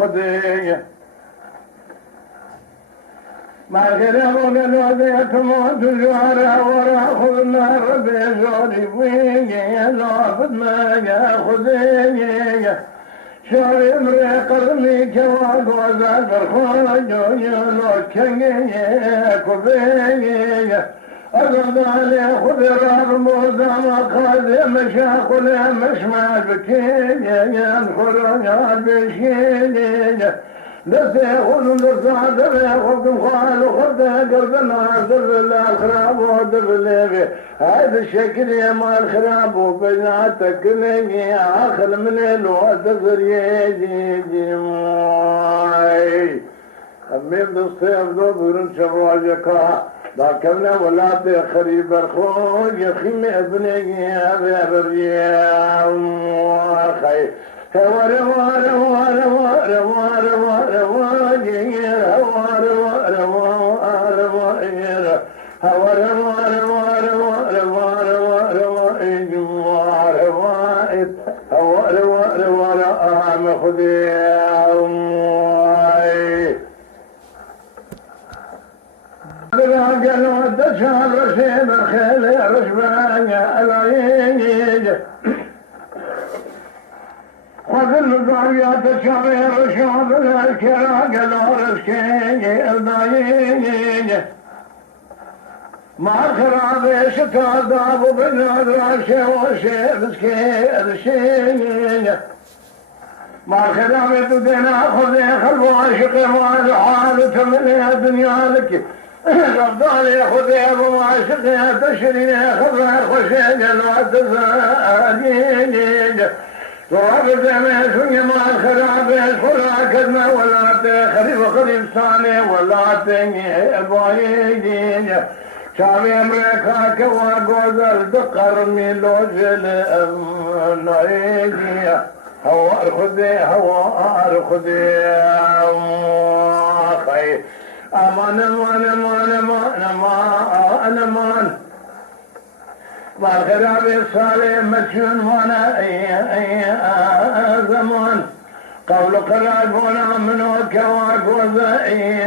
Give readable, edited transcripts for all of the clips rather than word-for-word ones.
خذي ما غيره للوذيت موت الجوار ورا النار بزوري ويجي لابد ما ياخذي شوري مريق رمي كواق وزاد الخرج ويلو كنجي كبيني أقضى علي خذ الرموز مقاضي مشاق ولا مشمع بكيني الخرج بشيني لسيخون لصادر يخوكم خالو خده قلب ناصر الأخراب ودر ليبي هذا الشكل يا ما الخراب وبناتك لي آخر من الوزر يجي ماي أمير الصيف دو برن شواجكا ذاكرنا ولا تخريب الخوج يخيم ابني يا بريم خير هوار وار وار وار وار وار واجير هوار وار وار واجير هوار وار وار وار وار وار واجير وار واجير هوار وار وار أهم خذيم راجل ودشان رشيد الخيل رشبان العيد وذل الضعيات الشعبير الشعب الكراق الورسكي الضعيد مع الخراب شتعذاب بالنظر شوشي بسكي الشيد مع الخراب تدنا خذي خلو عشق والحال تملي الدنيا لك رفضالي خذي ابو عشق تشري خذي خشيد الواتزالين وعبد ما شني ما الخراب الخرا كدنا ولا تخريب خريب ثاني ولا تني بايدين شامي امريكا كوا غوزل دقر ميلوجل نايدي هو خذي خي امان امان امان امان امان امان والخراب الصالح مشون وانا اي زمان قول قراب وانا منو كواك وزاي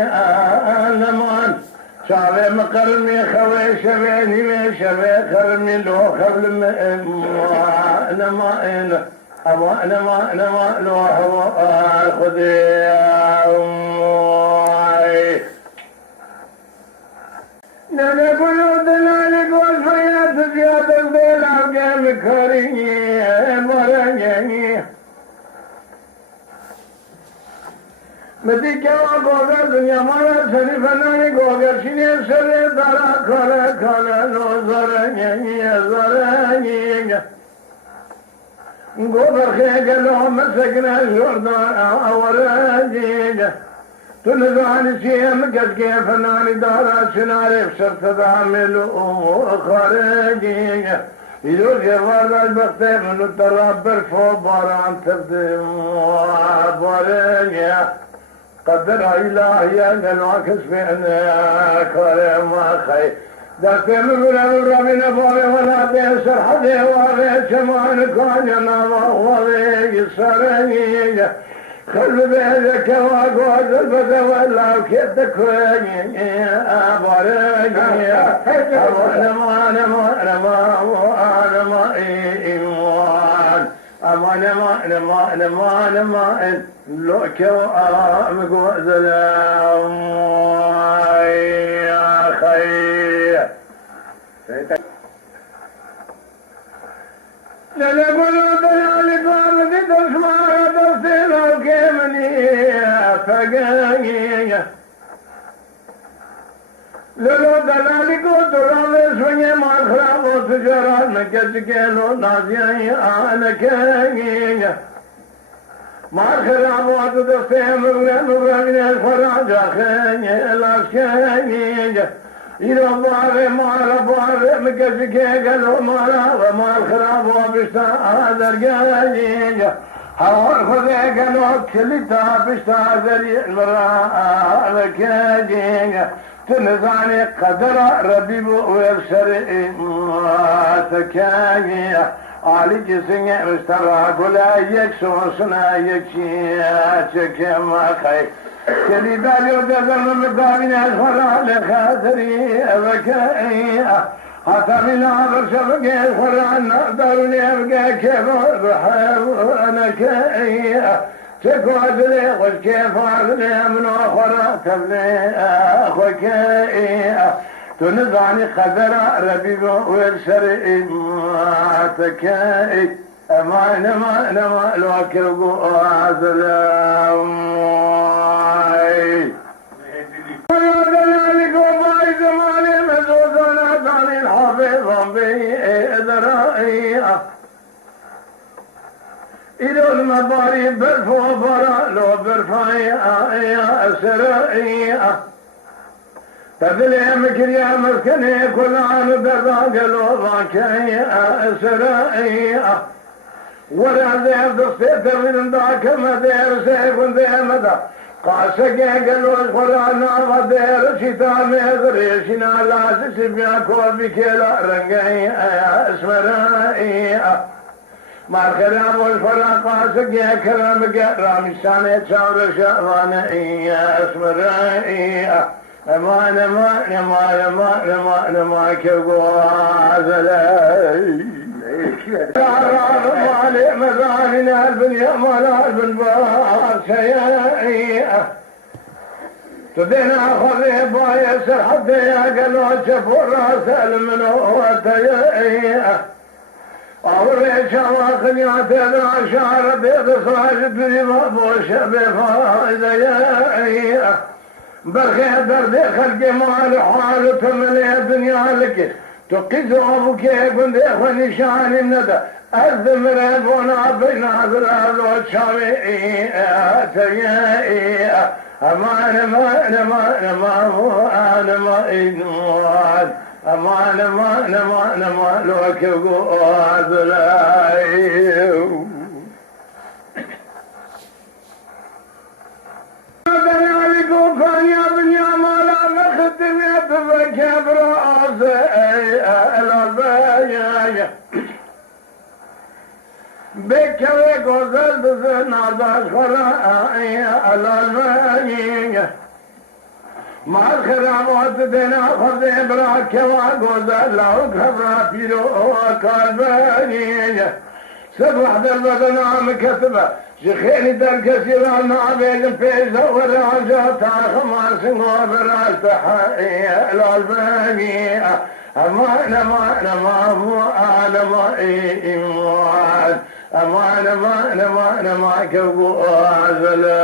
زمان شعبي مقرمي خوي شبيني شبي خرمي لو خبل نما نما لو هو خذي نانا بلود لالك والفيات زيادة البيلع قام كوريني مرانيني مدي كوا قوغر دنيا مانا سري فناني قوغر شيني سري دارا كولا نو زرانيني قوغر خيقا لو مسكنا جوردان اورانيني تلقاني سيم قد كيف ناني دارا شناري بشرط دعملو خارجي يلو جواز البختي منو ترابر فو باران تبدي بارجي قدر إلهي ننعكس بأنا كريم خي دكتي مبرا ربنا باري ولا بيسر حدي واري شمان كان ينام واري سرني خل بيدك وقوز البدا ولا وكيدك ويني بارجي امان لو كو مقوز يا خير لا بلود على قام تسمع تصير الكمني فقاقي لولو دلالي کو دلالي سوية ما خراب وتجارات نكت كيلو نازياني آنكاقي ما خراب وتدفهم مغرمين الفراج خاني الاسكاقي إذا باري مكسكي قالوا ما الخراب وبشتا هذا القاقي هوا خذي قالوا كلتا بشتا ذري المرأة كاقي تنزعني قدر ربي ويرسري تكاقي Ali cisine müstara kula yeksonsuna çekema kay. Keli belyo dedem müdavine farale khadri evke hatta min ağır şabge Kur'an darun evge kebir haneke تكوادلي والكيف عادلي من أخرى تبلي أخوكي تنزعني خذر ربيب والسري معتكي أمان ما الوكل قوازلام ويادلالك وباي زماني مزوزنا داني الحافظ بي إذرائي إلى المباري بالفوبرة لو برفايا أسرائيا تبلي مكريا مسكني كل عام برضاق لو ضاكيا أسرائيا ولا ذيب دستيت من ذاك مدير سيف ذي مدى قاسك قالوا القرآن مدير شتاء مدريشنا لا تسبيا كل بكلا رنقيا أسرائيا ماركلام والفرق قاسك يا كلام قرام السنة تصور شأوانية اسمرائية امان ما كقوازلي شعران مالي مزاننا البنيا مالا البنبار سيائية تدينا خذي بايا سرحب يا قلو شفور راس المنو وتيائية أولي شواخن يعتذر عشار بيض صاحب بوش بفائدة يائية برخي درد خلق مال حال تملي الدنيا لك تقيد أبوك يكون ديخ نشان الندى أذم ريبونا بين هذا والشامئية أمان ما لوك قواد لايو دنيالكم كان يا بنيا مالا مختم يتفك براس الأبايا بكوي قزل بزناداش خرائي الأبايا ما الخرامات دينا خذي براك وقوزا لو كبرا فيلو وكالبانية سبح دربنا مكتبة شخيني در كثيرا نعبين فيزا وراجا تارخ ما سنغو براك تحائي الألبانية أمان ما كبو أزلا